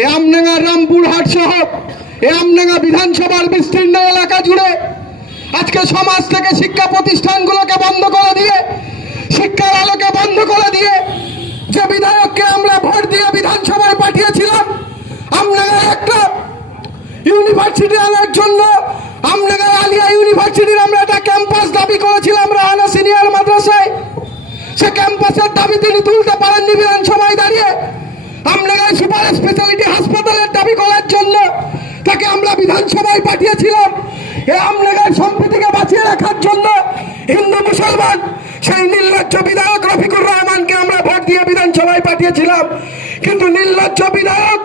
এ আমডাঙ্গা রামপুরহাট সহ এ আমডাঙ্গা বিধানসভার বিস্তীর্ণ এলাকা জুড়ে আজকে সমাজ থেকে শিক্ষা প্রতিষ্ঠানগুলোকে বন্ধ করে দিয়ে, শিক্ষার আলোকে বন্ধ করে দিয়ে যে বিধায়ককে আমরা ভোট দিয়ে বিধানসভায় পাঠিয়েছিলাম, আমডাঙ্গায় একটা ইউনিভার্সিটি আনার জন্য, আমডাঙ্গায় আলিয়া ইউনিভার্সিটির আমরা একটা ক্যাম্পাস দাবি করেছিলাম রাহানা সিনিয়র মাদ্রাসায়। সে ক্যাম্পাসের দাবি তিনি তুলতে পারেননি বিধানসভায় দাঁড়িয়ে। আমডাঙ্গায় সুপার স্পেশালিটি হাসপাতালের দাবি করার জন্য তাকে আমরা বিধানসভায় পাঠিয়েছিলাম। এই আমডাঙ্গার সম্প্রীতিকে বাঁচিয়ে রাখার জন্য হিন্দু মুসলমান, সেই নির্লজ্জ বিধায়ক রফিকুর রহমানকে আমরা ভোট দিয়ে বিধানসভায় পাঠিয়েছিলাম। কিন্তু নির্লজ্জ বিধায়ক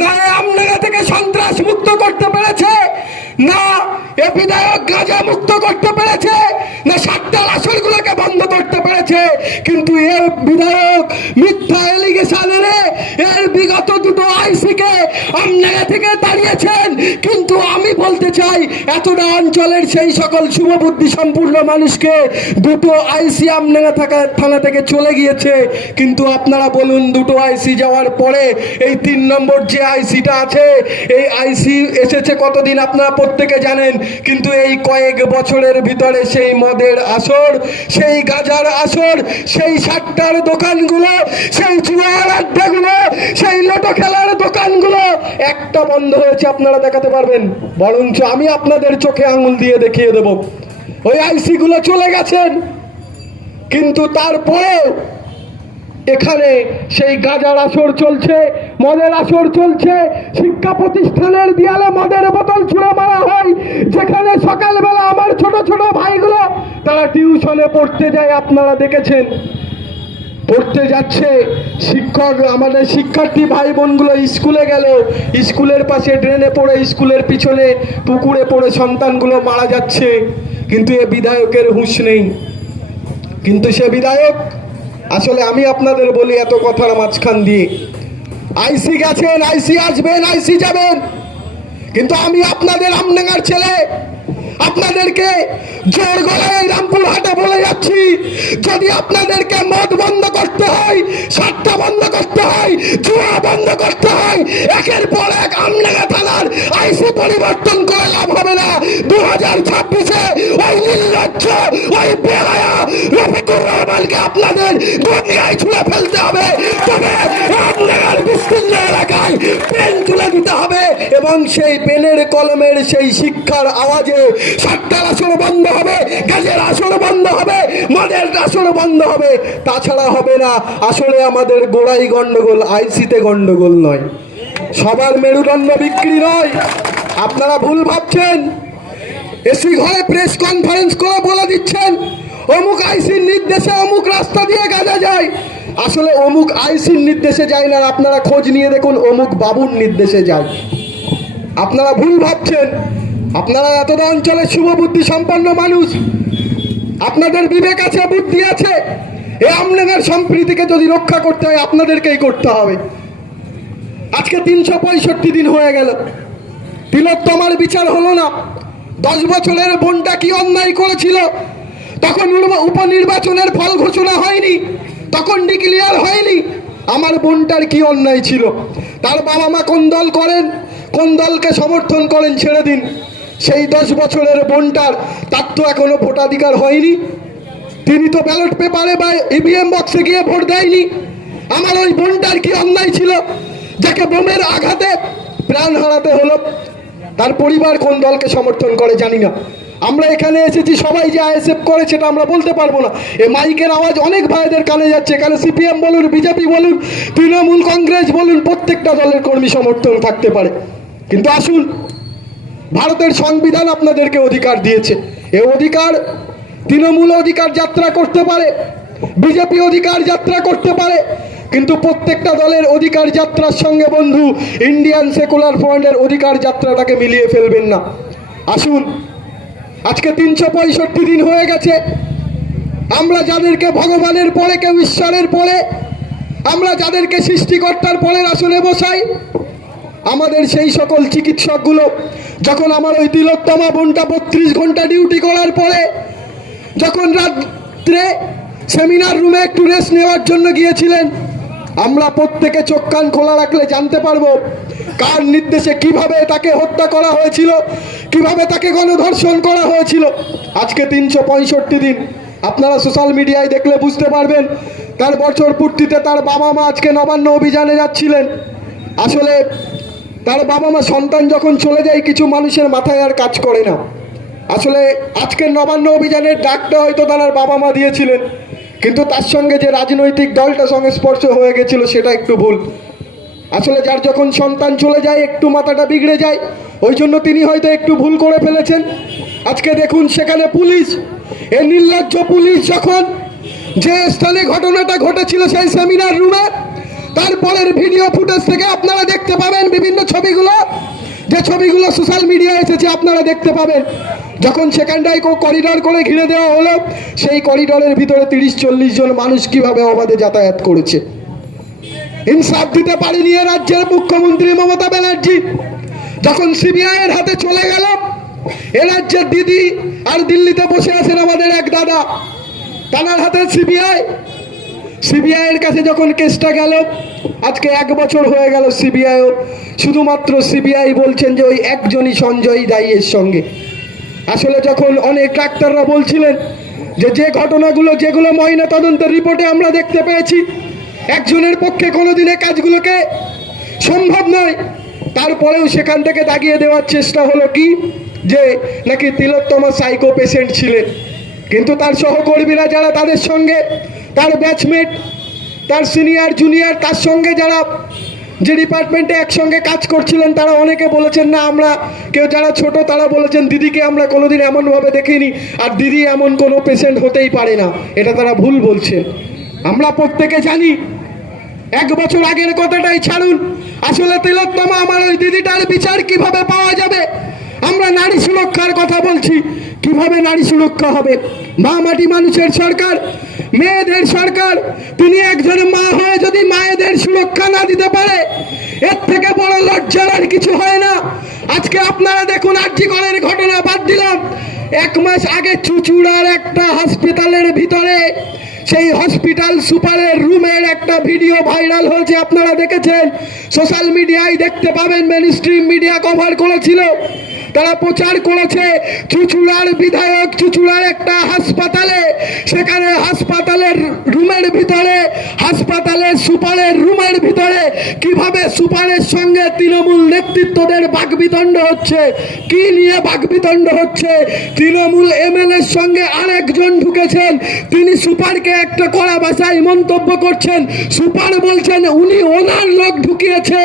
না আমডাঙ্গা থেকে সন্ত্রাস মুক্ত করতে পেরেছে, না এ বিধায়ক গাঁজা মুক্ত করতে পেরেছে, না সাতটার আসলগুলোকে বন্ধ করতে পেরেছে। কিন্তু এর বিধায়ক মিথ্যা এলিগেশন এনে এর বিগত দুটো আইসিকে আমনাগা থেকে দাঁড়িয়েছেন কিন্তু আমি বলতে চাই, এতটা অঞ্চলের সেই সকল শুভবুদ্ধি সম্পূর্ণ মানুষকে দুটো আইসি আমনাগা থাকা থানা থেকে চলে গিয়েছে। কিন্তু আপনারা বলুন, দুটো আইসি যাওয়ার পরে এই তিন নম্বর যে আইসিটা আছে, এই আইসি এসেছে কতদিন আপনারা প্রত্যেকে জানেন, কিন্তু এই কয়েক বছরের ভিতরে সেই মদের আসর, সেই গাজার আসর, সেই সাতটার দোকানগুলো, সেই জুয়ার আড্ডাগুলো, সেই লোটো খেলার দোকানগুলো, একটা বন্ধ হয়েছে, আপনারা দেখাতে পারবেন। বরঞ্চ আমি আপনাদের চোখে আঙুল দিয়ে দেখিয়ে দেব। ওই আইসি গুলো চলে গেছেন। কিন্তু তারপরেও এখানে সেই গাজার আসর চলছে, মদের আসর চলছে। শিক্ষা প্রতিষ্ঠানের দেয়ালে মদের বোতল ছুঁড়ে মারা হয়। যেখানে সকালবেলা আমার ছোট ছোট ভাইগুলো, তারা টিউশনে পড়তে যায়, আপনারা দেখেছেন। পড়তে যাচ্ছে। শিক্ষক, আমাদের শিক্ষার্থী ভাই বোনগুলো স্কুলে গেল। স্কুলের পাশে ড্রেনে পড়ে স্কুলের পিছনে পুকুরে পড়ে সন্তানগুলো মারা যাচ্ছে। কিন্তু এ বিধায়কের হুঁশ নেই। কিন্তু সে বিধায়ক, আসলে আমি আপনাদের বলি এত কথার মাঝখান দিয়ে। আইসি গেছেন, আইসি আসবেন, আইসি যাবেন। কিন্তু আমি আপনাদের আমডাঙ্গার ছেলে। আপনাদেরকে জোর গলায় রামপুর হাটে বলে যাচ্ছি, যদি আপনাদেরকে মদ বন্ধ করতে হয়, সাতটা বন্ধ করতে হয়, জুয়া বন্ধ করতে হয়, একের পর এক আমডাঙ্গা থানার আইসি পরিবর্তন করে লাভ হবে না। দু হাজার ছাব্বিশে ওই নির্লজ্জ ওই বেহায়া রফিকুর রহমানকে আপনাদের গঙ্গায় ছুঁড়ে ফেলতে হবে। তবে আমডাঙ্গার বিস্তীর্ণ এলাকায় পেন তুলে দিতে হবে। এবং সেই পেনের কলমের সেই শিক্ষার আওয়াজে সাতটার আসর বন্ধ হবে, গাছের আসর বন্ধ হবে মদের আসর বন্ধ হবে। তাছাড়া হবে না, আসলে আমাদের গোড়াই গন্ডগোল, আইসিতে গন্ডগোল নয়। সবার মেরুদণ্ড বিক্রি নয়। আপনারা ভুল ভাবছেন। এসি ঘরে প্রেস কনফারেন্স করে বলে দিচ্ছেন, অমুক আইসির নির্দেশে অমুক রাস্তা দিয়ে গাজা যায়। আসলে অমুক আইসির নির্দেশে যায় না আপনারা খোঁজ নিয়ে দেখুন, অমুক বাবুর নির্দেশে যায়। আপনারা ভুল ভাবছেন। আপনারা এতটা অঞ্চলের শুভবুদ্ধি সম্পন্ন মানুষ। আপনাদের বিবেক আছে, বুদ্ধি আছে। এ আমনাগার সম্প্রীতিকে যদি রক্ষা করতে হয়, আপনাদেরকেই করতে হবে। আজকে তিনশো পঁয়ষট্টি দিন হয়ে গেল। তিলোত্তমার বিচার হলো না। দশ বছরের বোনটা কি অন্যায় করেছিল? তখন উপনির্বাচনের ফল ঘোষণা হয়নি। তখন ডিক্লিয়ার হয়নি। আমার বোনটার কি অন্যায় ছিল? তার বাবা মা কোন দল করেন? কোন দলকে সমর্থন করেন ছেড়ে দিন? সেই দশ বছরের বোনটার, তার তো এখনও ভোটাধিকার হয়নি। তিনি তো ব্যালট পেপারে বা ইভিএম বক্সে গিয়ে ভোট দেয়নি। আমার ওই বোনটার কি অন্যায় ছিল? যাকে বোমের আঘাতে প্রাণ হারাতে হলো। তার পরিবার কোন দলকে সমর্থন করে জানি না। আমরা এখানে এসেছি, সবাই যে আইএসএফ করে সেটা আমরা বলতে পারব না। এ মাইকের আওয়াজ অনেক ভাইদের কানে যাচ্ছে। এখানে সিপিএম বলুন বিজেপি বলুন, তৃণমূল কংগ্রেস বলুন, প্রত্যেকটা দলের কর্মী সমর্থন থাকতে পারে। কিন্তু আসুন, ভারতের সংবিধান আপনাদেরকে অধিকার দিয়েছে। এ অধিকার তৃণমূল অধিকার যাত্রা করতে পারে, বিজেপি অধিকার যাত্রা করতে পারে, কিন্তু প্রত্যেকটা দলের অধিকার যাত্রার সঙ্গে বন্ধু, ইন্ডিয়ান সেকুলার ফ্রন্টের অধিকার যাত্রাটাকে মিলিয়ে ফেলবেন না। আসুন, আজকে তিনশো পঁয়ষট্টি দিন হয়ে গেছে। আমরা যাদেরকে ভগবানের পরে কেউ ঈশ্বরের পরে, আমরা যাদেরকে সৃষ্টিকর্তার পরের আসনে বসাই আমাদের সেই সকল চিকিৎসকগুলো যখন আমার ওই তিলোত্তমা বোনটা বত্রিশ ঘণ্টা ডিউটি করার পরে যখন রাত্রে সেমিনার রুমে একটু রেস্ট নেওয়ার জন্য গিয়েছিলেন, আমরা প্রত্যেকে চোখ কান খোলা রাখলে জানতে পারব কার নির্দেশে কীভাবে তাকে হত্যা করা হয়েছিল, কীভাবে তাকে গণধর্ষণ করা হয়েছিল। আজকে তিনশো পঁয়ষট্টি দিন, আপনারা সোশ্যাল মিডিয়ায় দেখলে বুঝতে পারবেন, তার বছর পূর্তিতে তার বাবা মা আজকে নবান্ন অভিযানে যাচ্ছিলেন। আসলে তার বাবা মা সন্তান যখন চলে যায়, কিছু মানুষের মাথায় আর কাজ করে না। আসলে আজকের নবান্ন অভিযানের ডাকটা হয়তো তার বাবা মা দিয়েছিলেন, কিন্তু তার সঙ্গে যে রাজনৈতিক দলটা সংস্পর্শ হয়ে গেছিল, সেটা একটু ভুল। আসলে যার যখন সন্তান চলে যায়, একটু মাথাটা বিগড়ে যায়, ওই জন্য তিনি হয়তো একটু ভুল করে ফেলেছেন। আজকে দেখুন সেখানে পুলিশ, এ নির্লজ্জ পুলিশ যখন যে স্থানে ঘটনাটা ঘটেছিল সেই সেমিনার রুমে তারপরের ভিডিও ফুটেজ থেকে আপনারা দেখতে পাবেন বিভিন্ন ছবিগুলো। যে ছবিগুলো সোশ্যাল মিডিয়ায় এসেছে, আপনারা দেখতে পাবেন। যখন সেখানটায় করিডর করে ঘিরে দেওয়া হলো, সেই করিডরের ভিতরে তিরিশ, চল্লিশ জন মানুষ কীভাবে অবাধে যাতায়াত করেছে। ইনসাফ দিতে পারেনি রাজ্যের মুখ্যমন্ত্রী মমতা ব্যানার্জি। যখন সিবিআই এর হাতে চলে গেল, এ রাজ্যের দিদি আর দিল্লিতে বসে আছেন আমাদের এক দাদা। তানার হাতে সিবিআই সিবিআই এর কাছে যখন কেসটা গেল, আজকে এক বছর হয়ে গেল সিবিআইও, শুধুমাত্র সিবিআই বলছেন যে ওই একজনই সঞ্জয় দায়ী এর সঙ্গে। আসলে যখন অনেক ডাক্তাররা বলছিলেন যে যে ঘটনাগুলো, যেগুলো ময়না তদন্তের রিপোর্টে আমরা দেখতে পেয়েছি, একজনের পক্ষে কোনোদিন কাজগুলোকে সম্ভব নয়। তারপরেও সেখান থেকে দাগিয়ে দেওয়ার চেষ্টা হলো কি? যে নাকি তিলোত্তমা সাইকো পেশেন্ট ছিলেন। কিন্তু তার সহকর্মীরা যারা তাদের সঙ্গে তার ব্যাচমেট তার সিনিয়র জুনিয়র তার সঙ্গে যারা যে ডিপার্টমেন্টে একসঙ্গে কাজ করছিলেন, তারা অনেকে বলেছেন, না, আমরা কেউ যারা ছোট, তারা বলেছেন, দিদিকে আমরা কোনোদিন এমনভাবে দেখিনি আর দিদি এমন কোনো পেশেন্ট হতেই পারে না। এটা তারা ভুল বলছেন। আমরা প্রত্যেকে জানি, এক বছর আগের কথাটাই ছাড়ুন। আসলে তিলোত্তমা, আমার ওই দিদিটার বিচার কীভাবে পাওয়া যাবে? আমরা নারী সুরক্ষার কথা বলছি। কীভাবে নারী সুরক্ষা হবে? মা মাটি মানুষের সরকার মেয়েদের সরকার তিনি একজন মা হয়ে যদি মায়েদের সুরক্ষা না দিতে পারে, এর থেকে বড় লজ্জার আর কিছু হয় না। আজকে আপনারা দেখুন আর্যিকরের ঘটনা বাদ দিলাম। এক মাস আগে চুচুড়ার একটা হসপিটালের ভিতরে, সেই হসপিটাল সুপারের রুমের একটা ভিডিও ভাইরাল হয়েছে, আপনারা দেখেছেন। সোশ্যাল মিডিয়ায় দেখতে পাবেন মেন স্ট্রিম মিডিয়া কভার করেছিল। তারা প্রচার করেছে চুচুড়ার বিধায়ক চুচুড়ার একটা হাসপাতালে। সেখানে হাসপাতালের রুমের ভিতরে, হাসপাতালের সুপারের রুমের ভিতরে কীভাবে সুপারের সঙ্গে তৃণমূল নেতৃত্বদের বাগবিতণ্ড হচ্ছে, কি নিয়ে বাগবিতণ্ড হচ্ছে, তৃণমূল এমএলএর সঙ্গে আরেকজন ঢুকেছেন, তিনি সুপারকে একটা কড়া ভাষায় মন্তব্য করছেন, সুপার বলছেন, উনি ওনার লোক ঢুকিয়েছে,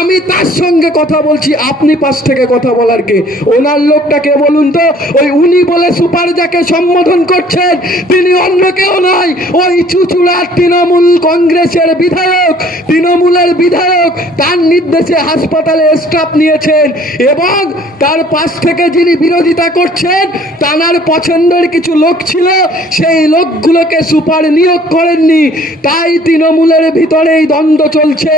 আমি তার সঙ্গে কথা বলছি, আপনি পাশ থেকে কথা বলার কে ওনার লোকটাকে বলুন তো, ওই উনি বলে সুপার যাকে সম্বোধন করছেন, তিনি অন্য কেউ নয়, ওই চুচুড়ার তৃণমূল কংগ্রেসের বিধায়ক, তৃণমূলের বিধায়ক, তার নির্দেশে হাসপাতালে স্টাফ নিয়েছেন এবং তার পাশ থেকে যিনি বিরোধিতা করছেন, তানার পছন্দের কিছু লোক ছিল, সেই লোকগুলোকে সুপার নিয়োগ করেননি, তাই তৃণমূলের ভিতরেই দ্বন্দ্ব চলছে।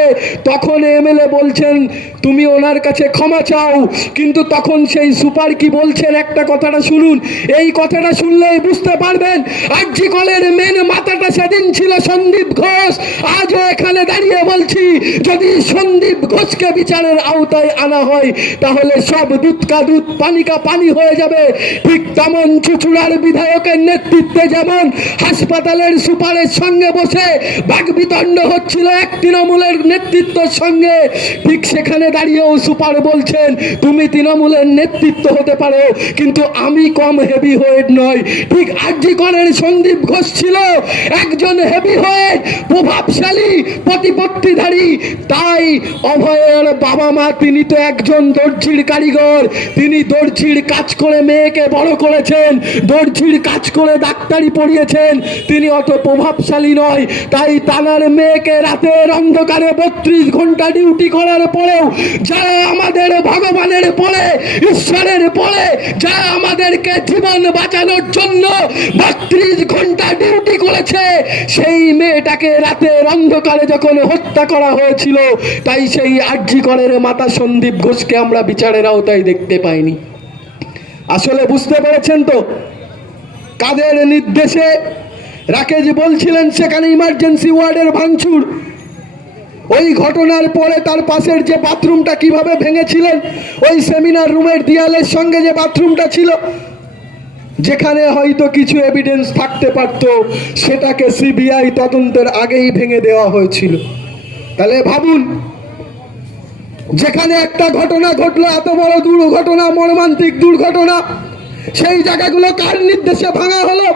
তখন এমএলএ বলছেন, তুমি ওনার কাছে ক্ষমা চাও, কিন্তু তখন সেই সুপার কি বলছেন? একটা কথাটা শুনুন। এই কথাটা শুনলেই বুঝতে পারবেন আরজি কলের মেন মাথাটা সেদিন ছিল সন্দীপ ঘোষ। আজও এখানে দাঁড়িয়ে বলছি, যদি সন্দীপ ঘোষকে বিচারের আওতায় আনা হয়, তাহলে সব দুধ কা দুধ পানি কা পানি হয়ে যাবে। ঠিক তেমন চুচুড়ার বিধায়কের নেতৃত্বে যেমন হাসপাতালের সুপারের সঙ্গে বসে বাগবিতণ্ড হচ্ছিল এক তৃণমূলের নেতৃত্বের সঙ্গে, ঠিক সেখানে দাঁড়িয়েও সুপার বলছেন, তুমি তৃণমূলের নেতৃত্ব হতে পারো, কিন্তু আমি কম হেভি ওয়েট নয় ঠিক আরজি করের সন্দীপ ঘোষ ছিল, একজন হেভি ওয়েট প্রভাবশালী, প্রতিপত্তিধারী। তাই অভয়ের বাবা মা, তিনি তো একজন দর্জির কারিগর। তিনি দর্জির কাজ করে মেয়েকে বড় করেছেন, দর্জির কাজ করে ডাক্তারি পড়িয়েছেন। তিনি অত প্রভাবশালী নয়, তাই তানার মেয়েকে রাতের অন্ধকারে বত্রিশ ঘণ্টা ডিউটি করার পরেও যারা আমাদের ভগবানের পরে ঈশ্বরের পরে যা আমাদেরকে জীবন বাঁচানোর জন্য বত্রিশ ঘণ্টা ডিউটি করেছে, সেই মেয়েটাকে রাতের অন্ধকারে যখন হত্যা করা হয়েছিল, তাই সেই আর্জি করের মাতা সন্দীপ ঘোষকে আমরা বিচারের আওতায় দেখতে পাইনি। আসলে বুঝতে পেরেছেন তো? কাদের নির্দেশে রাকেশ বলছিলেন, সেখানে ইমার্জেন্সি ওয়ার্ডের ভাঙচুর। ওই ঘটনার পরে তার পাশের যে বাথরুমটা কীভাবে ভেঙেছিলেন, ওই সেমিনার রুমের দেয়ালের সঙ্গে যে বাথরুমটা ছিল, যেখানে হয়তো কিছু এভিডেন্স থাকতে পারত, সেটাকে সিবিআই তদন্তের আগেই ভেঙে দেওয়া হয়েছিল। তাহলে ভাবুন, যেখানে একটা ঘটনা ঘটলো, এত বড় দুর্ঘটনা, মর্মান্তিক দুর্ঘটনা, সেই জায়গাগুলো কার নির্দেশে ভাঙা হলো?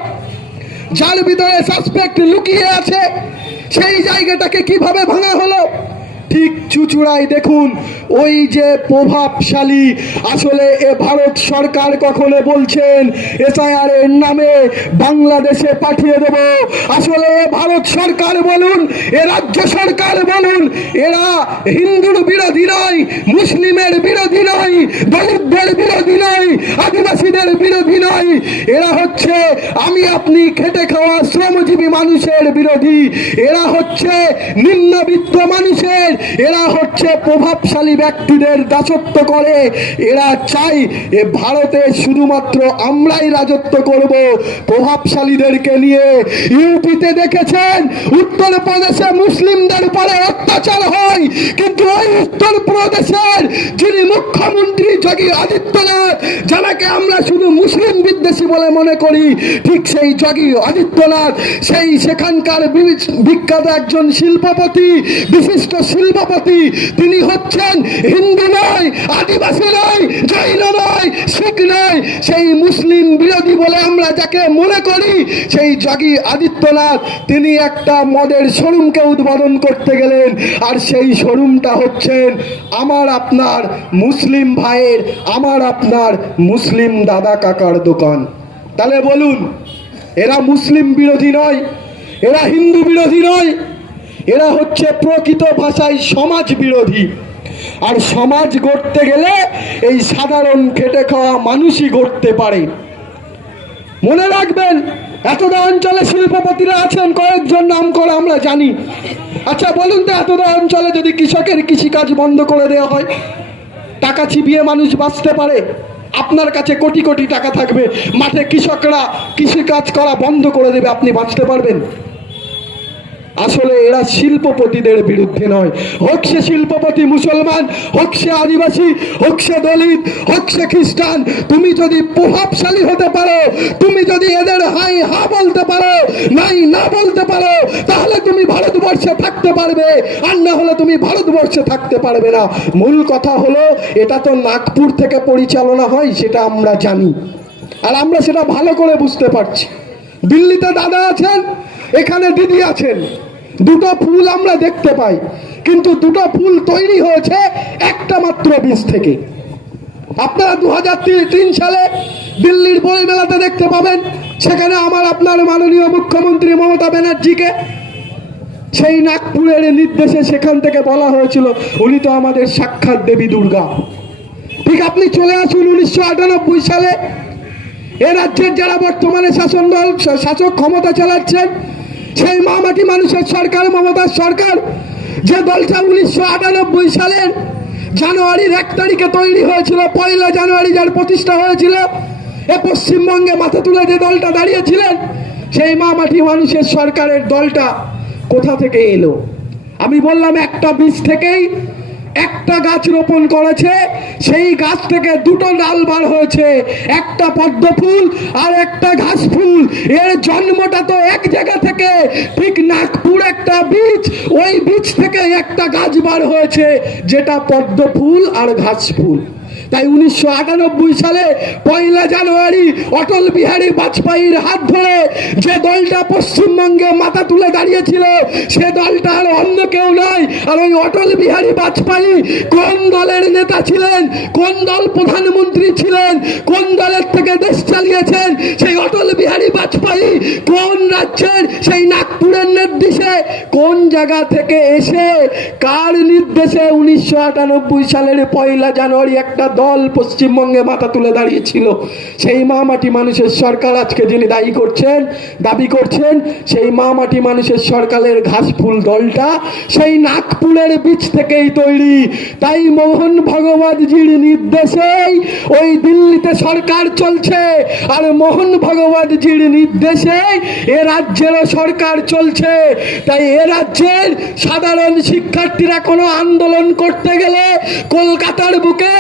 যার ভিতরে সাসপেক্ট লুকিয়ে আছে সেই জায়গাটাকে কীভাবে ভাঙা হলো? ঠিক চুচুড়ায় দেখুন, ওই যে প্রভাবশালী। আসলে এ ভারত সরকার কখনো বলছেন এসআইআর এর নামে বাংলাদেশে পাঠিয়ে দেব। আসলে ভারত সরকার বলুন, এ রাজ্য সরকার বলুন, এরা হিন্দুর বিরোধী নয়, মুসলিমের বিরোধী নয় দলিতদের বিরোধী নয়, আদিবাসীদের বিরোধী নয়। এরা হচ্ছে আমি আপনি খেটে খাওয়া শ্রমজীবী মানুষের বিরোধী। এরা হচ্ছে নিম্নবিত্ত মানুষের এরা হচ্ছে প্রভাবশালী ব্যক্তিদের দাসত্ব করে। এরা চাই এ ভারতে শুধুমাত্র আমরাই রাজত্ব করব। প্রভাবশালীদেরকে নিয়ে ইউপিতে দেখেছেন উত্তর প্রদেশে মুসলিমদের উপরে অত্যাচার হয়। কিন্তু ওই উত্তর প্রদেশের যিনি মুখ্যমন্ত্রী যোগী আদিত্যনাথ, যাকে আমরা শুধু মুসলিম বিদ্বেষী বলে মনে করি, ঠিক সেই যোগী আদিত্যনাথ, সেই সেখানকার বিখ্যাত একজন শিল্পপতি, বিশিষ্ট শিল্পপতি তিনি হচ্ছেন হিন্দু নয়, আদিবাসী নয়, জৈন নয়, শিখ নয়, সেই মুসলিম বিরোধী বলে আমরা যাকে মনে করি, সেই যোগী আদিত্যনাথ, তিনি একটা মদের শোরুমকে উদ্বোধন করতে গেলেন, আর সেই শোরুমটা হচ্ছেন আমার আপনার মুসলিম ভাইয়ের, আমার আপনার মুসলিম দাদা কাকার দোকান। তাহলে বলুন, এরা মুসলিম বিরোধী নয়, এরা হিন্দু বিরোধী নয় এরা হচ্ছে প্রকৃত ভাষায় সমাজ বিরোধী। আর সমাজ গড়তে গেলে এই সাধারণ খেটে খাওয়া মানুষই গড়তে পারে। মনে রাখবেন, এতটা অঞ্চলে শিল্পপতিরা আছেন, কয়েকজন নাম করে আমরা জানি। আচ্ছা বলুন তো, এতটা অঞ্চলে যদি কৃষকের কৃষিকাজ বন্ধ করে দেওয়া হয়, টাকা চিবিয়ে মানুষ বাঁচতে পারে? আপনার কাছে কোটি কোটি টাকা থাকবে, মাঠে কৃষকরা কৃষিকাজ করা বন্ধ করে দেবে, আপনি বাঁচতে পারবেন? আসলে এরা শিল্পপতিদের বিরুদ্ধে নয়। হোক সে শিল্পপতি মুসলমান, হোক সে আদিবাসী, হোক সে দলিত, হোক সে খ্রিস্টান, তুমি যদি প্রভাবশালী হতে পারো, তুমি যদি এদের হাই হা বলতে পারো, নাই না বলতে পারো, তাহলে তুমি ভারতবর্ষে থাকতে পারবে, আর না হলে তুমি ভারতবর্ষে থাকতে পারবে না। মূল কথা হলো, এটা তো নাগপুর থেকে পরিচালনা হয়, সেটা আমরা জানি। আর আমরা সেটা ভালো করে বুঝতে পারছি। দিল্লিতে দাদা আছেন এখানে দিদি আছেন। দুটো ফুল আমরা দেখতে পাই, কিন্তু দুটো ফুল তৈরি হয়েছে একটা মাত্র বীজ থেকে। আপনারা দু হাজার তিন সালে দিল্লির বই মেলাতে দেখতে পাবেন, সেখানে আমার আপনার মাননীয় মুখ্যমন্ত্রী মমতা ব্যানার্জিকে সেই নাগপুরের নির্দেশে সেখান থেকে বলা হয়েছিল, উনি তো আমাদের সাক্ষাৎ দেবী দুর্গা। ঠিক আপনি চলে আসুন উনিশশো আটানব্বই সালে। এ রাজ্যের যারা বর্তমানে শাসন দল, শাসক ক্ষমতা চালাচ্ছেন সেই মামাটি মানুষের সরকার, মমতার সরকার, যে দলটা উনিশশো আটানব্বই সালের জানুয়ারির এক তারিখে তৈরি হয়েছিল, পয়লা জানুয়ারি যার প্রতিষ্ঠা হয়েছিল, এ পশ্চিমবঙ্গে মাথা তুলে যে দলটা দাঁড়িয়েছিলেন, সেই মামাটি মানুষের সরকারের দলটা কোথা থেকে এলো? আমি বললাম একটা বীজ থেকেই একটা গাছ রোপণ করেছে, সেই গাছ থেকে দুটো ডাল বার হয়েছে, একটা পদ্ম ফুল আর একটা ঘাস ফুল। এর জন্মটা তো এক জায়গা থেকে, ঠিক নাগপুর একটা বীজ ওই বীজ থেকে একটা গাছ বার হয়েছে, যেটা পদ্ম ফুল আর ঘাস ফুল। তাই উনিশশো আটানব্বই সালে পয়লা জানুয়ারি অটল বিহারী বাজপেয়ীর হাত ধরে যে দলটা পশ্চিমবঙ্গে মাথা তুলে দাঁড়িয়েছিল, সে দলটা আর অন্য কেউ নয়, আর ওই অটল বিহারী বাজপেয়ী কোন দলের নেতা ছিলেন, কোন দল প্রধানমন্ত্রী ছিলেন, কোন দলের থেকে দেশ চালিয়েছেন, সেই অটল বিহারী বাজপেয়ী কোন রাজ্যের, সেই নাগপুরের নির্দেশে কোন জায়গা থেকে এসে, কার নির্দেশে উনিশশো আটানব্বই সালের পয়লা জানুয়ারি একটা একটা দল পশ্চিমবঙ্গে মাথা তুলে দাঁড়িয়েছিল। সেই মা মাটি মানুষের সরকার আজকে যিনি দায়ী করছেন, দাবি করছেন, সেই মা মাটি মানুষের সরকারের ঘাসফুল দলটা সেই নাগপুরের বীজ থেকেই তৈরি। তাই মোহন ভগবতজির নির্দেশেই ওই দিল্লিতে সরকার চলছে। আর মোহন ভগবতজির নির্দেশে এ রাজ্যেরও সরকার চলছে। তাই এ রাজ্যের সাধারণ শিক্ষার্থীরা কোনো আন্দোলন করতে গেলে কলকাতার বুকে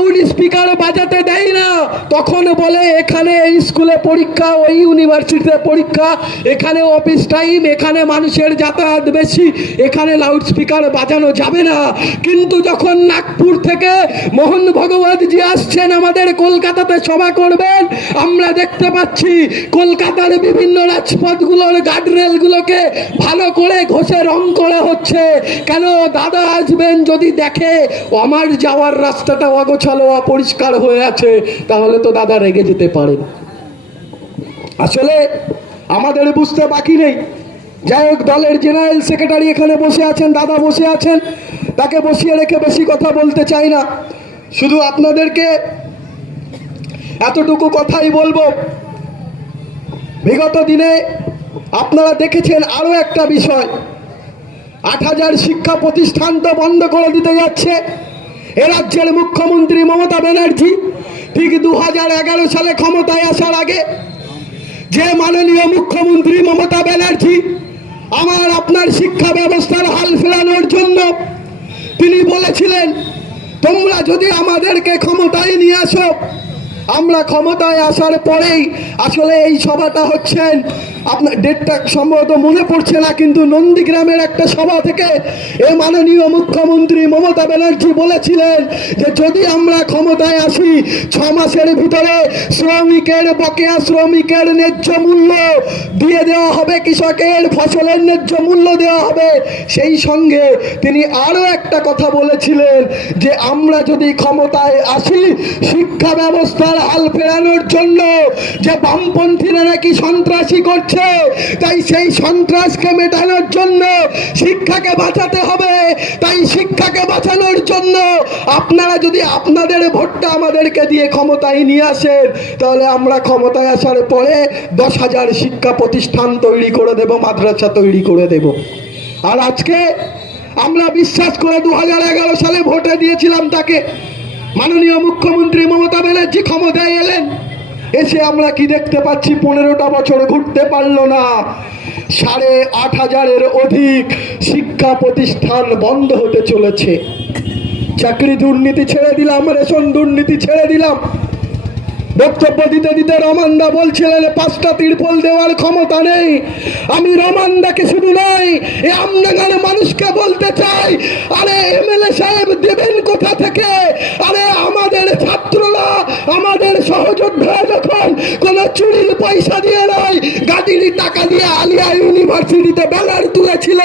লাউড স্পিকার বাজাতে দেয় না। তখন বলে, এখানে এই স্কুলে পরীক্ষা, ওই ইউনিভার্সিটিতে পরীক্ষা, এখানে অফিস টাইম, এখানে মানুষের যাতায়াত বেশি, এখানে লাউড স্পিকার বাজানো যাবে না। কিন্তু যখন নাগপুর থেকে মোহন ভগবতজি আসছেন আমাদের কলকাতাতে সভা করবেন, আমরা দেখতে পাচ্ছি কলকাতার বিভিন্ন রাজপথগুলোর গার্ডরেলগুলোকে ভালো করে ঘষে রং করা হচ্ছে। কেন দাদা আসবেন যদি দেখে, আমার যাওয়ার রাস্তাটা অগোছালো অপরিষ্কার হয়ে আছে, তাহলে তো দাদা রেগে যেতে পারেন আসলে আমাদের বুঝতে বাকি নেই। যাই হোক, দলের জেনারেল সেক্রেটারি এখানে বসে আছেন, দাদা বসে আছেন। তাকে বসিয়ে রেখে বেশি কথা বলতে চাই না। শুধু আপনাদেরকে এতটুকু কথাই বলব। বিগত দিনে আপনারা দেখেছেন আরও একটা বিষয়। আট হাজার শিক্ষা প্রতিষ্ঠান তো বন্ধ করে দিতে যাচ্ছে। এ রাজ্যের মুখ্যমন্ত্রী মমতা ব্যানার্জি ঠিক দু হাজার এগারো সালে ক্ষমতায় আসার আগে যে মাননীয় মুখ্যমন্ত্রী মমতা ব্যানার্জি আমার, আপনার শিক্ষা ব্যবস্থার হাল ফেরানোর জন্য তিনি বলেছিলেন, তোমরা যদি আমাদেরকে ক্ষমতায় নিয়ে আসো আমরা ক্ষমতায় আসার পরেই আসলে এই সভাটা হচ্ছেন, আপনার ডেটটা সম্ভবত মনে পড়ছে না, কিন্তু নন্দীগ্রামের একটা সভা থেকে এ মাননীয় মুখ্যমন্ত্রী মমতা ব্যানার্জি বলেছিলেন যে যদি আমরা ক্ষমতায় আসি, ছ মাসের ভিতরে শ্রমিকের বকেয়া, শ্রমিকের ন্যায্য মূল্য দিয়ে দেওয়া হবে, কৃষকের ফসলের ন্যায্য মূল্য দেওয়া হবে। সেই সঙ্গে তিনি আরও একটা কথা বলেছিলেন যে আমরা যদি ক্ষমতায় আসি, শিক্ষা ব্যবস্থার হাল ফেরানোর জন্য যে বামপন্থীরা নাকি সন্ত্রাসী করছে, তাই সেই সন্ত্রাসকে মেটানোর জন্য শিক্ষাকে বাঁচাতে হবে। তাই শিক্ষাকে বাঁচানোর জন্য আপনারা যদি আপনাদের ভোটটা আমাদেরকে দিয়ে ক্ষমতায় নিয়ে আসেন, তাহলে আমরা ক্ষমতায় আসার পরে দশ হাজার শিক্ষা প্রতিষ্ঠান তৈরি করে দেব, মাদ্রাসা তৈরি করে দেব। আর আজকে আমরা বিশ্বাস করে দু হাজার এগারো সালে ভোটে দিয়েছিলাম তাকে। মাননীয় মুখ্যমন্ত্রী মমতা ব্যানার্জি ক্ষমতায় এলেন। এসে আমরা কি দেখতে পাচ্ছি? পনেরোটা বছর ঘুরতে পারল না। সাড়ে আট হাজারের অধিক শিক্ষা প্রতিষ্ঠান বন্ধ হতে চলেছে। চাকরি দুর্নীতি ছেড়ে দিলাম, রেশন দুর্নীতি ছেড়ে দিলাম। বক্তব্য দিতে দিতে রমানদা বলছিলেন, পাঁচটা তিরপল দেওয়ার ক্ষমতা নেই। আমি রমানদাকে শুধু নয়, এ মানুষকে বলতে চাই। আরে এমএলএ সাহেব দেবেন কোথা থেকে? আরে আমাদের ছাত্ররা, আমাদের সহযোদ্ধারা যখন কোনো চুরির পয়সা দিয়ে নয় গাদির টাকা দিয়ে আলিয়া ইউনিভার্সিটিতে ব্যানার তুলেছিল।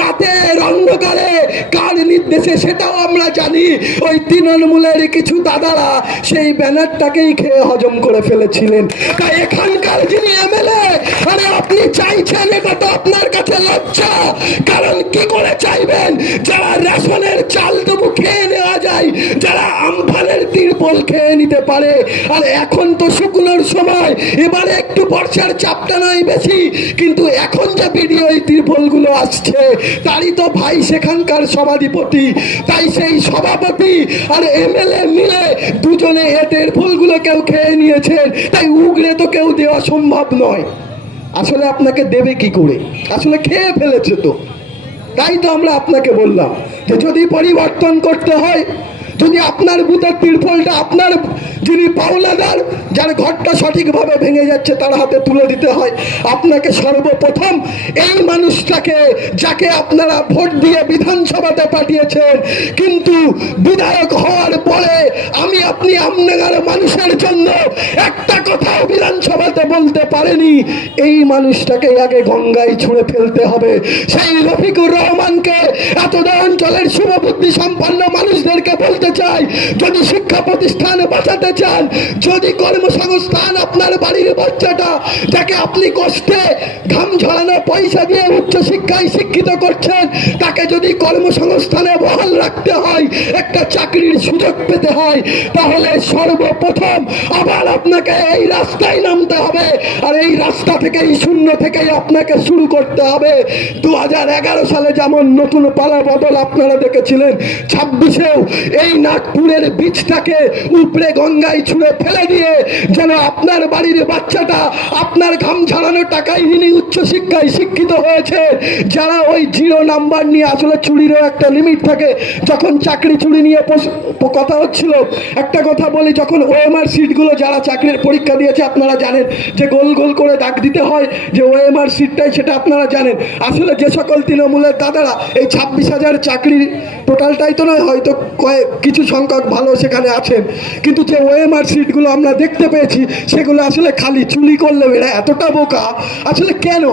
রাতের অন্ধকারে কার নির্দেশে সেটাও আমরা জানি। ওই তৃণমূলের কিছু দাদারা সেই ব্যানারটাকেই খেয়ে হজম করে ফেলেছিলেন। তাই এখানকার যিনি এমএলএ, আরে আপনি চাইছেন এটা তো আপনার কাছে লজ্জা। কারণ কি করে চাইবেন? যারা রেশনের চাল তবু খেয়ে নেওয়া যায়, যারা আমফানের তিরপল খেয়ে নিতে পারে। আর এখন তো শুকনোর সময়, এবারে একটু বর্ষার চাপটা নয় বেশি, কিন্তু এখন যে ভিডিও এই তিরপলগুলো আসছে, তারই তো ভাই সেখানকার সভাধিপতি, তাই সেই সভাপতি আর এমএলএ মিলে দুজনে এ তিরপলগুলো কেউ খেয়ে নিয়েছেন, তাই উগড়ে তো কেউ দেওয়া সম্ভব নয়। আসলে আপনাকে দেবে কি করে? আসলে খেয়ে ফেলেছে তো। তাই তো আমরা আপনাকে বললাম যে যদি পরিবর্তন করতে হয় যদি আপনার বুথের তিরফলটা আপনার যিনি পাওলাদার যার ঘরটা সঠিকভাবে ভেঙে যাচ্ছে, তার হাতে তুলে দিতে হয়। আপনাকে সর্বপ্রথম এই মানুষটাকে, যাকে আপনারা ভোট দিয়ে বিধানসভাতে পাঠিয়েছেন, কিন্তু বিধায়ক হওয়ার পরে আমি আপনি আমনাগার মানুষের জন্য একটা কথাও বিধানসভাতে বলতে পারেনি। এই মানুষটাকে আগে গঙ্গায় ছুঁড়ে ফেলতে হবে। সেই রফিকুর রহমানকে এত অঞ্চলের শুভবুদ্ধি সম্পন্ন মানুষদেরকে বলতে বাঁচাতে চাই, যদি শিক্ষা প্রতিষ্ঠান বাঁচাতে চান, যদি কর্মসংস্থান আপনার বাড়ির বাচ্চাটা যাকে আপনি কষ্টে ঘাম ঝরানো পয়সা দিয়ে উচ্চ শিক্ষায় শিক্ষিত করছেন, তাকে যদি কর্মসংস্থানে বহাল রাখতে হয়, একটা চাকরির সুযোগ পেতে হয়, তাহলে সর্বপ্রথম আবার আপনাকে এই রাস্তায় নামতে হবে। আর এই রাস্তা থেকে এই শূন্য থেকেই আপনাকে শুরু করতে হবে। দু হাজার এগারো সালে যেমন নতুন পালা বদল আপনারা দেখেছিলেন, ছাব্বিশেও এই নাগপুরের বীজটাকে উপরে গঙ্গায় ছুঁড়ে ফেলে দিয়ে যেন আপনার বাড়ির বাচ্চাটা আপনার ঘাম ঝাড়ানো টাকায় যিনি উচ্চশিক্ষায় শিক্ষিত হয়েছে। যারা ওই জিরো নাম্বার নিয়ে আসলে চুরিরও একটা লিমিট থাকে, যখন চাকরি চুরি নিয়ে কথা হচ্ছিল, একটা কথা বলি, যখন ওএমআর সিটগুলো যারা চাকরির পরীক্ষা দিয়েছে, আপনারা জানেন যে গোল গোল করে দাগ দিতে হয় যে ওএমআর সিটটাই, সেটা আপনারা জানেন। আসলে যে সকল তৃণমূলের দাদারা এই ছাব্বিশ হাজার চাকরির টোটালটাই তো নয়, হয়তো কয়েক কিছু সংখ্যক ভালো সেখানে আছেন। কিন্তু যে ওএমআর সিটগুলো আমরা দেখতে পেয়েছি, সেগুলো আসলে খালি চুলি করলে এরা এতটা বোকা। আসলে কেন?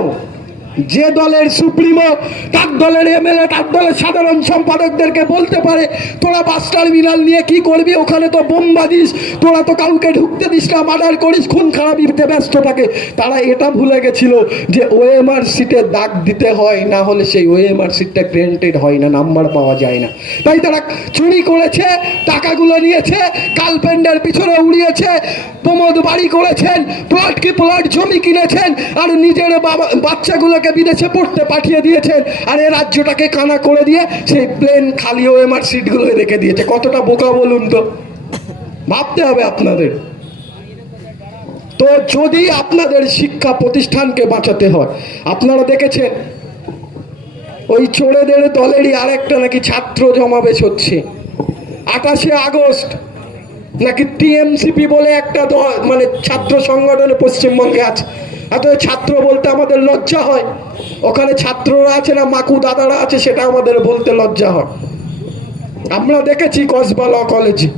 যে দলের সুপ্রিমো, তার দলের এমএলএ, তার দলের সাধারণ সম্পাদকদেরকে বলতে পারে, তোরা বাস টার্মিনাল নিয়ে কি করবি? ওখানে তো বোম্বা দিস তোরা তো কাউকে ঢুকতে দিস না, মার্ডার করিস, খুন খারাপিতে ব্যস্ত থাকে। তারা এটা ভুলে গেছিল যে ওএমআর সিটে দাগ দিতে হয়, না হলে সেই ওএমআর সিটটা গ্রেন্টেড হয় না নাম্বার পাওয়া যায় না। তাই তারা চুরি করেছে, টাকাগুলো নিয়েছে গার্লফ্রেন্ডের পিছনে উড়িয়েছে, প্রমোদ বাড়ি করেছেন, প্লট কি প্লট জমি কিনেছেন, আর নিজের বাবা, বাচ্চাগুলোকে বিদেশে পড়তে পাঠিয়ে দিয়েছেন আর এ রাজ্যটাকে কানা করে দিয়ে সেই প্লেন খালি ওএমআর সিটগুলো রেখে দিয়েছে। কতটা বোকা বলুন তো? ভাবতে হবে আপনাদের। তো যদি আপনাদের শিক্ষা প্রতিষ্ঠানকে বাঁচাতে হয়, আপনারা দেখেছেন, ওই চোরেদের দলেরই আরেকটা নাকি ছাত্র জমাবেশ হচ্ছে। আঠাশে আগস্ট নাকি টিএমসিপি বলে একটা মানে ছাত্র সংগঠনে পশ্চিমবঙ্গে আছে। এত ছাত্র বলতে আমাদের লজ্জা হয়। ওখানে ছাত্ররা আছে না, মাকু দাদারা আছে, সেটা আমাদের বলতে লজ্জা হয়। আমরা দেখেছি কসবা ল কলেজে,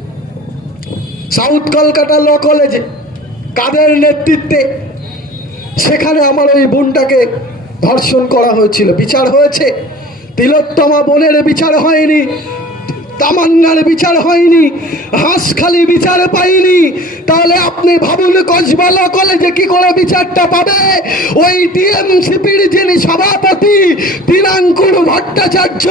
সাউথ কলকাতা ল কলেজে, কাদের নেতৃত্বে সেখানে আমার ওই বোনটাকে ধর্ষণ করা হয়েছিল। বিচার হয়েছে। তিলোত্তমা বোনের বিচার হয়নি। তামান্নার বিচার হয়নি হাঁসখালি বিচার পাইনি। তাহলে আপনি ভাবুন কসবালা কলেজে কি করে বিচারটা পাবে? ওই টিএমসিপির যিনি সভাপতি তিনাঙ্কুর ভট্টাচার্য,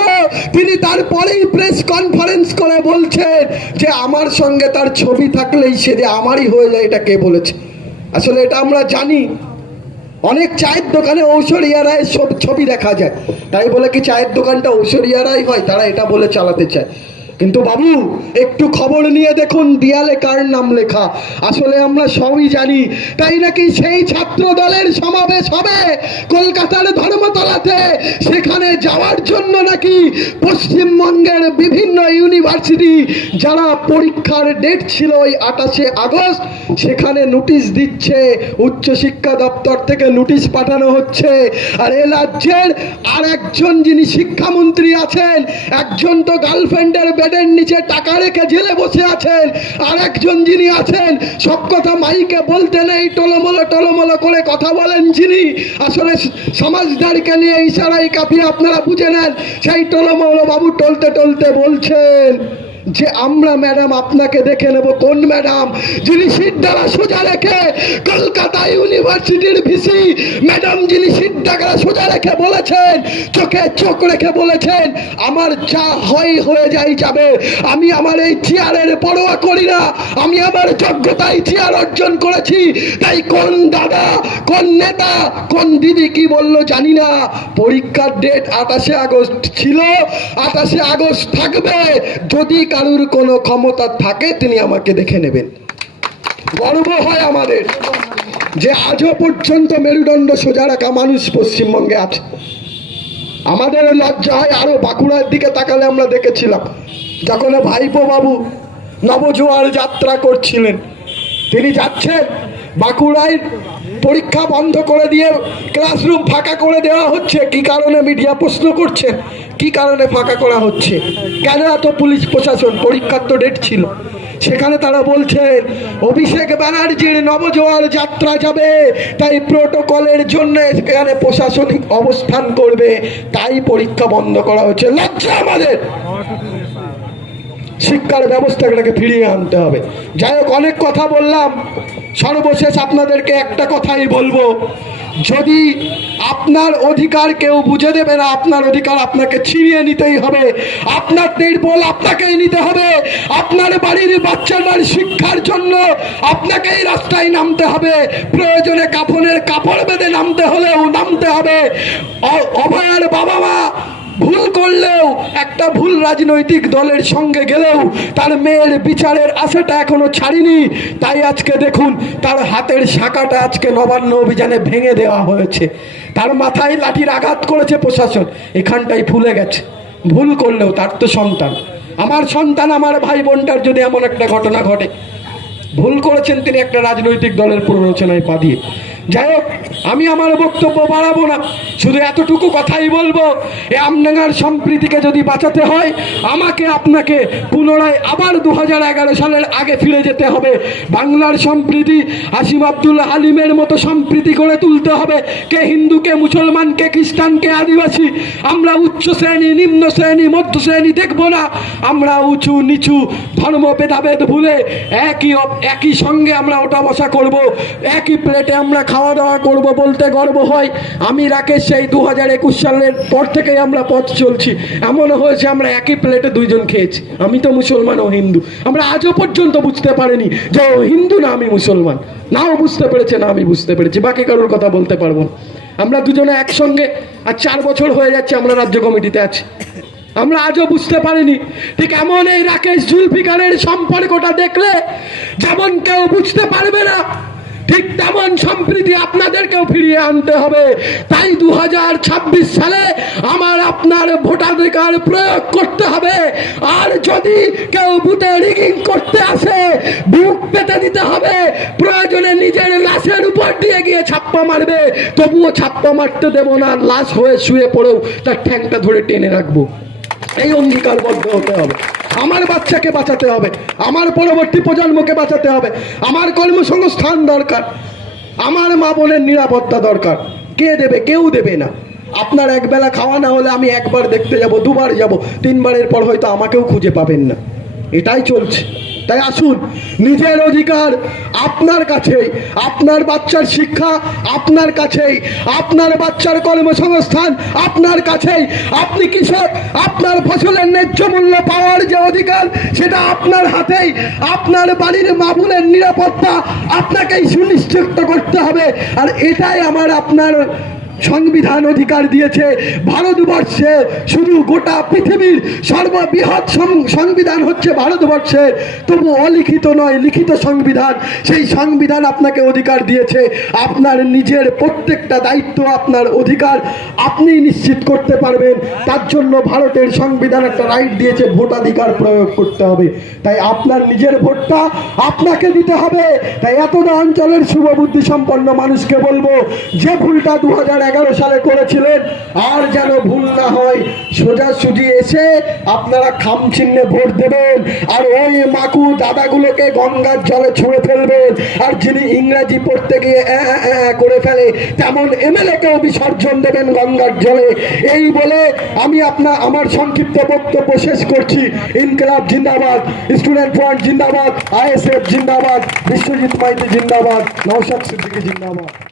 তিনি তারপরেই প্রেস কনফারেন্স করে বলছেন যে আমার সঙ্গে তার ছবি থাকলেই সে আমারই হয়ে যায়, এটা কে বলেছে? আসলে এটা আমরা জানি। অনেক চায়ের দোকানে ঔষধিয়ারায় সব ছবি দেখা যায়। তাই বলে কি চায়ের দোকানটা ঔষধিয়ারাই হয়? তারা এটা বলে চালাতে চায়। কিন্তু বাবু, একটু খবর নিয়ে দেখুন দিয়ালে কার নাম লেখা। আসলে আমরা সবই জানি, তাই নাকি সেই ছাত্র দলের সমাবেশ হবে কলকাতার ধর্মতলাতে? সেখানে যাওয়ার জন্য নাকি পশ্চিমবঙ্গের বিভিন্ন ইউনিভার্সিটি যারা পরীক্ষার ডেট ছিল ওই আঠাশে আগস্ট, সেখানে নোটিশ দিচ্ছে, উচ্চশিক্ষা দপ্তর থেকে নোটিশ পাঠানো হচ্ছে। আর এ রাজ্যের আর একজন যিনি শিক্ষামন্ত্রী আছেন, একজন তো গার্লফ্রেন্ডের বেডের নিচে টাকা রেখে জেলে বসে আছেন। আর একজন যিনি আছেন, সব কথা মাইকে বলতে নেই, টলমলো টলমলো করে কথা বলেন যিনি। আসলে সমাজদারকে নিয়ে ইশারাই কাপিয়ে আপনারা বুঝে নেন, সেই টলমলো বাবু টলতে টলতে বলছেন। যে আমরা ম্যাডাম আপনাকে দেখে নেব কোন ম্যাডাম? যিনি সিদ্ধারা সোজা রেখে কলকাতা ইউনিভার্সিটির ভিসি। ম্যাডাম যিনি সিদ্ধারা সোজা রেখে বলেছেন, চোখে চোখ রেখে বলেছেন, আমার যা হয় হয়ে যাই যাবে। আমি আমার এই চেয়ারের পরোয়া করি না, আমি আমার যোগ্যতায় চেয়ার অর্জন করেছি। তাই কোন দাদা, কোন নেতা, কোন দিদি কি বলল জানি না। পরীক্ষার ডেট আঠাশে আগস্ট ছিল, আঠাশে আগস্ট থাকবে। যদি কারুর কোনো ক্ষমতা থাকে, তিনি আমাকে দেখে নেবেন। গর্ব হয় আমাদের যে আজও পর্যন্ত মেরুদণ্ড সোজা রাখা মানুষ পশ্চিমবঙ্গে আছে। আমাদের লজ্জা হয় আরও বাঁকুড়ার দিকে তাকালে আমরা দেখেছিলাম, যখন ভাইপো বাবু নবজোয়ার যাত্রা করছিলেন, তিনি যাচ্ছেন, বাঁকুড়ায় পরীক্ষা বন্ধ করে দিয়ে ক্লাসরুম ফাঁকা করে দেওয়া হচ্ছে, কি কারণে মিডিয়া প্রশ্ন করছে? কি কারণে ফাঁকা করা হচ্ছে? কেন এত পুলিশ প্রশাসন? পরীক্ষার তো ডেট ছিল। সেখানে তারা বলছেন, অভিষেক ব্যানার্জির নবজোয়ার যাত্রা যাবে, তাই প্রোটোকলের জন্য সেখানে প্রশাসনিক অবস্থান করবে, তাই পরীক্ষা বন্ধ করা হচ্ছে। লজ্জা আমাদের! শিক্ষার ব্যবস্থাটাকে ফিরিয়ে আনতে হবে। যাই হোক, অনেক কথা বললাম। সর্বশেষ আপনাদেরকে একটা কথাই বলব। যদি আপনার অধিকার কেউ বুঝে দেবে না, আপনার অধিকার আপনাকে ছিনিয়ে নিতেই হবে। আপনার নির্বল আপনাকেই নিতে হবে। আপনার বাড়ির বাচ্চাটার শিক্ষার জন্য আপনাকেই রাস্তায় নামতে হবে। প্রয়োজনে কাফনের কাপড় বেঁধে নামতে হলেও নামতে হবে। অভয়ার বাবা মা ভুল করলেও, একটা ভুল রাজনৈতিক দলের সঙ্গে গেলেও তার মেয়ের বিচারের আশাটা এখনও ছাড়িনি। তাই আজকে দেখুন, তার হাতের শাখাটা আজকে নবান্ন অভিযানে ভেঙে দেওয়া হয়েছে। তার মাথায় লাঠির আঘাত করেছে প্রশাসন। এখানটাই ফুলে গেছে। ভুল করলেও তার তো সন্তান। আমার সন্তান আমার ভাই বোনটার যদি এমন একটা ঘটনা ঘটে, ভুল করেছেন তিনি একটা রাজনৈতিক দলের প্ররোচনায় পা দিয়ে। যাই হোক, আমি আমার বক্তব্য বাড়াবো না। শুধু এতটুকু কথাই বলব, এ আমডাঙ্গার সম্প্রীতিকে যদি বাঁচাতে হয়, আমাকে আপনাকে পুনরায় আবার দু হাজার এগারো সালের আগে ফিরে যেতে হবে। বাংলার সম্প্রীতি আসিম আব্দুল আলিমের মতো সম্প্রীতি করে তুলতে হবে। কে হিন্দু, কে মুসলমান, কে খ্রিস্টান, কে আদিবাসী, আমরা উচ্চ শ্রেণি, নিম্ন শ্রেণি, মধ্য শ্রেণি দেখব না। আমরা উঁচু, নিচু, ধর্ম, ভেদাভেদ ভুলে একই একই সঙ্গে আমরা ওঠা বসা করব। একই প্লেটে আমরা খাওয়া দাওয়া করব বলতে গর্ব হয়। আমি রাকেশ সেই দু হাজার একুশ সালের পর থেকেই আমরা পথ চলছি। এমন হয়েছে আমরা একই প্লেটে দুইজন খেয়েছি। আমি তো মুসলমান ও হিন্দু। আমরা আজও পর্যন্ত বুঝতে পারিনি যে ও হিন্দু না আমি মুসলমান। নাও বুঝতে পেরেছে, না আমি বুঝতে পেরেছি। বাকি কারোর কথা বলতে পারব না। আমরা দুজনে একসঙ্গে আর চার বছর হয়ে যাচ্ছে আমরা রাজ্য কমিটিতে আছি। আমরা আজও বুঝতে পারিনি। ঠিক এমন এই রাকেশ জুলফিকারের সম্পর্কটা দেখলে যেমন কেউ বুঝতে পারবে না ঠিক তেমন সম্প্রীতি আপনাদেরকেও ফিরিয়ে আনতে হবে। তাই দু হাজার ছাব্বিশ সালে আমার আপনার ভোটাধিকার প্রয়োগ করতে হবে। আর যদি কেউ বুথে রিগিং করতে আসে বুক পেতে দিতে হবে। প্রয়োজনে নিজের লাশের উপর দিয়ে গিয়ে ছাপ্পা মারবে। তবুও ছাপ্পা মারতে দেবো না, লাশ হয়ে শুয়ে পড়েও তার ঠ্যাংটা ধরে টেনে রাখব। এই অঙ্গীকারবদ্ধ হতে হবে। আমার বাচ্চাকে বাঁচাতে হবে। আমার পরবর্তী প্রজন্মকে বাঁচাতে হবে। আমার কর্মসংস্থান দরকার। আমার মা বোনের নিরাপত্তা দরকার। কে দেবে? কেউ দেবে না। আপনার একবেলা খাওয়া না হলে আমি একবার দেখতে যাব, দুবার যাব। তিনবারের পর হয়তো আমাকেও খুঁজে পাবেন না। এটাই চলছে। তাই আসুন, নিজের অধিকার আপনার কাছেই, আপনার বাচ্চার শিক্ষা আপনার কাছেই, আপনার বাচ্চার কর্মসংস্থান আপনার কাছেই। আপনি কৃষক আপনার ফসলের ন্যায্য মূল্য পাওয়ার যে অধিকার, সেটা আপনার হাতেই, আপনার বাড়ির মামুনের নিরাপত্তা আপনাকেই সুনিশ্চিত করতে হবে। আর এটাই আমার আপনার সংবিধান অধিকার দিয়েছে। ভারতবর্ষে শুধু গোটা পৃথিবীর সর্ববৃহৎ সংবিধান হচ্ছে ভারতবর্ষের। তবু অলিখিত নয়, লিখিত সংবিধান। সেই সংবিধান আপনাকে অধিকার দিয়েছে। আপনার নিজের প্রত্যেকটা দায়িত্ব, আপনার অধিকার আপনি নিশ্চিত করতে পারবেন। তার জন্য ভারতের সংবিধান একটা রাইট দিয়েছে, ভোটাধিকার প্রয়োগ করতে হবে। তাই আপনার নিজের ভোটটা আপনাকে দিতে হবে। তাই এতটা অঞ্চলের শুভবুদ্ধি সম্পন্ন মানুষকে বলব, যে ভুলটা দু এগারো সালে করেছিলেন। আর যেন ভুল না হয় সোজাসুজি এসে আপনারা খাম চিহ্নে ভোট দেবেন। আর ওই মাকু দাদাগুলোকে গঙ্গার জলে ছুঁড়ে ফেলবেন। আর যিনি ইংরাজি পড়তে গিয়ে করে ফেলে, তেমন এমএলএ কেও বিসর্জন দেবেন গঙ্গার জলে। এই বলে আমি আপনার আমার সংক্ষিপ্ত বক্তব্য শেষ করছি। ইনকলাব জিন্দাবাদ, স্টুডেন্ট ফ্রন্ট জিন্দাবাদ, আইএসএফ জিন্দাবাদ, বিশ্বজিৎ মাইতি জিন্দাবাদ নৌশাদ সিদ্দিকী জিন্দাবাদ।